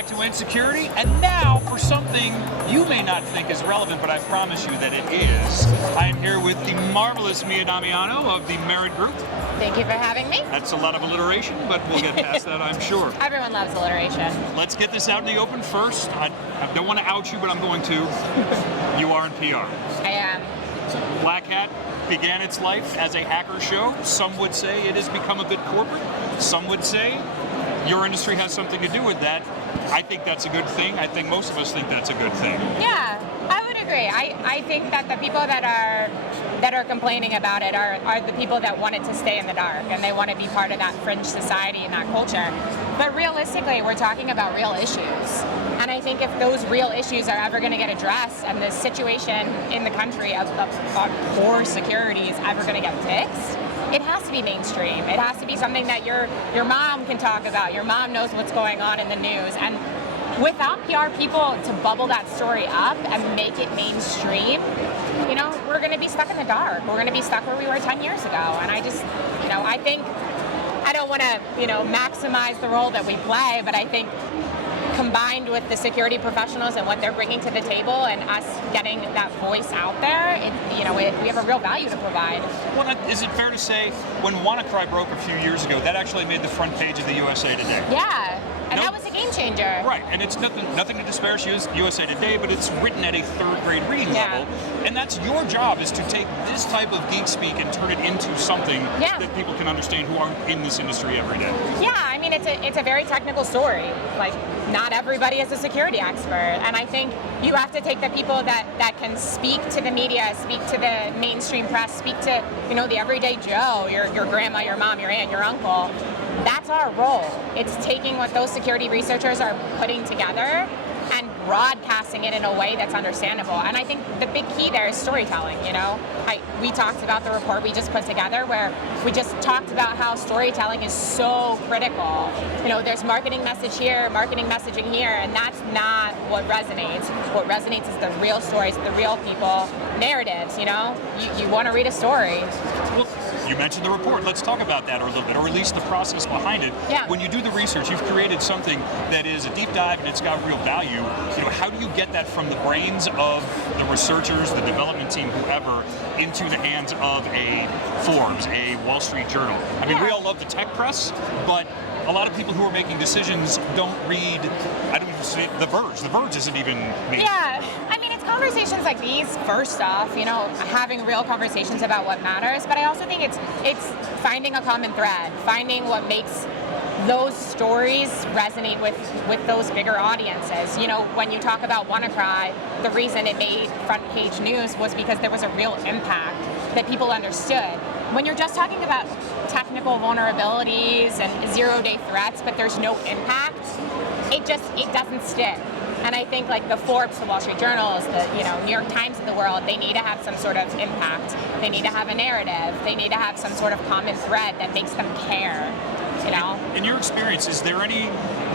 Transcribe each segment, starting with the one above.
back to Insecurity, and now for something you may not think is relevant, but I promise you that it is. I am here with the marvelous Mia Damiano of the Merritt Group. Thank you for having me. That's a lot of alliteration, but we'll get past that, I'm sure. Everyone loves alliteration. Let's get this out in the open first. I don't want to out you, but I'm going to. You are in PR. I am. Black Hat began its life as a hacker show. Some would say it has become a bit corporate. Some would say your industry has something to do with that. I think that's a good thing. I think most of us think that's a good thing. Yeah, I would agree. I think that the people that are complaining about it are the people that want it to stay in the dark, and they want to be part of that fringe society and that culture. But realistically, we're talking about real issues. And I think if those real issues are ever going to get addressed, and the situation in the country of poor security is ever going to get fixed, it has to be mainstream. It has to be something that your mom can talk about. Your mom knows what's going on in the news. And without PR people to bubble that story up and make it mainstream, we're going to be stuck in the dark. We're going to be stuck where we were 10 years ago. And I just, I think, I don't want to, maximize the role that we play, but I think combined with the security professionals and what they're bringing to the table and us getting that voice out there, we have a real value to provide. Well, is it fair to say when WannaCry broke a few years ago, that actually made the front page of the USA Today? Yeah, and that was a game changer. Right, and it's nothing to disparage USA Today, but it's written at a third grade reading level, and that's your job, is to take this type of geek speak and turn it into something that people can understand who aren't in this industry every day. Yeah, I mean, it's a very technical story. Like, not everybody is a security expert, and I think you have to take the people that can speak to the media, speak to the mainstream press, speak to the everyday Joe, your grandma, your mom, your aunt, your uncle. That's our role. It's taking what those security researchers are putting together and broadcasting it in a way that's understandable. And I think the big key there is storytelling. We talked about the report we just put together where we just talked about how storytelling is so critical. There's marketing message here, marketing messaging here, and that's not what resonates. What resonates is the real stories, the real people, narratives. You want to read a story. Well, you mentioned the report. Let's talk about that a little bit, or at least the process behind it. Yeah. When you do the research, you've created something that is a deep dive and it's got real value. How do you get that from the brains of the researchers, the development team, whoever, into the hands of a Forbes, a Wall Street Journal? I mean, we all love the tech press, but a lot of people who are making decisions don't read, I don't even say The Verge. The Verge isn't even made. Yeah, I mean, it's conversations like these, first off, having real conversations about what matters, but I also think it's finding a common thread, finding what makes those stories resonate with those bigger audiences. When you talk about WannaCry, the reason it made front page news was because there was a real impact that people understood. When you're just talking about technical vulnerabilities and zero-day threats, but there's no impact, it doesn't stick. And I think like the Forbes, the Wall Street Journals, the New York Times of the world, they need to have some sort of impact. They need to have a narrative. They need to have some sort of common thread that makes them care. In your experience, is there any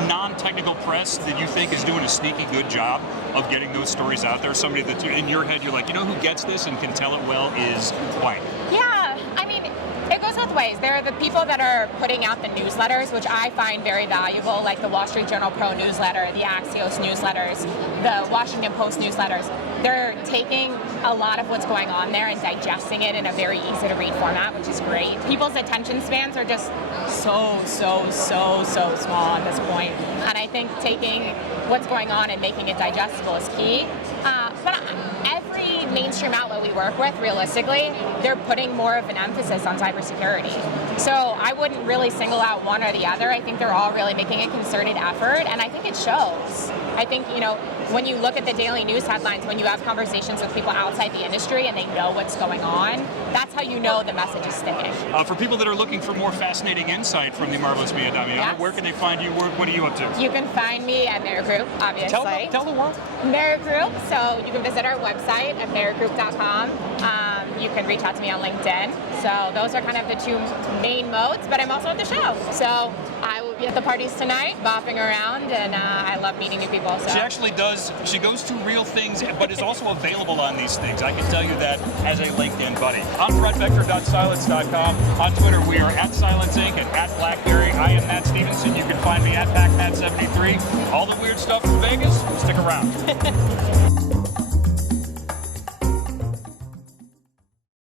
non-technical press that you think is doing a sneaky good job of getting those stories out there? Somebody that in your head you're like, who gets this and can tell it well is blank. Yeah, I mean, it goes both ways. There are the people that are putting out the newsletters, which I find very valuable, like the Wall Street Journal Pro newsletter, the Axios newsletters, the Washington Post newsletters. They're taking a lot of what's going on there and digesting it in a very easy to read format, which is great. People's attention spans are just so small at this point. And I think taking what's going on and making it digestible is key. But every mainstream outlet we work with, realistically, they're putting more of an emphasis on cybersecurity. So I wouldn't really single out one or the other. I think they're all really making a concerted effort, and I think it shows. I think, when you look at the daily news headlines, when you have conversations with people outside the industry and they know what's going on, that's how you know the message is sticking. For people that are looking for more fascinating insight from the marvelous Mia Damiano, where can they find you? What are you up to? You can find me at Merritt Group, obviously. Tell the world. Merritt Group, so you can visit our website at merrittgroup.com. You can reach out to me on LinkedIn. So those are kind of the two main modes, but I'm also at the show. So at the parties tonight, bopping around, and I love meeting new people. So. She actually does. She goes to real things, but is also available on these things. I can tell you that as a LinkedIn buddy. I'm BrettVector.Cylance.com. On Twitter, we are at Cylance Inc. and at BlackBerry. I am Matt Stevenson. You can find me at PacMat73. All the weird stuff from Vegas, stick around.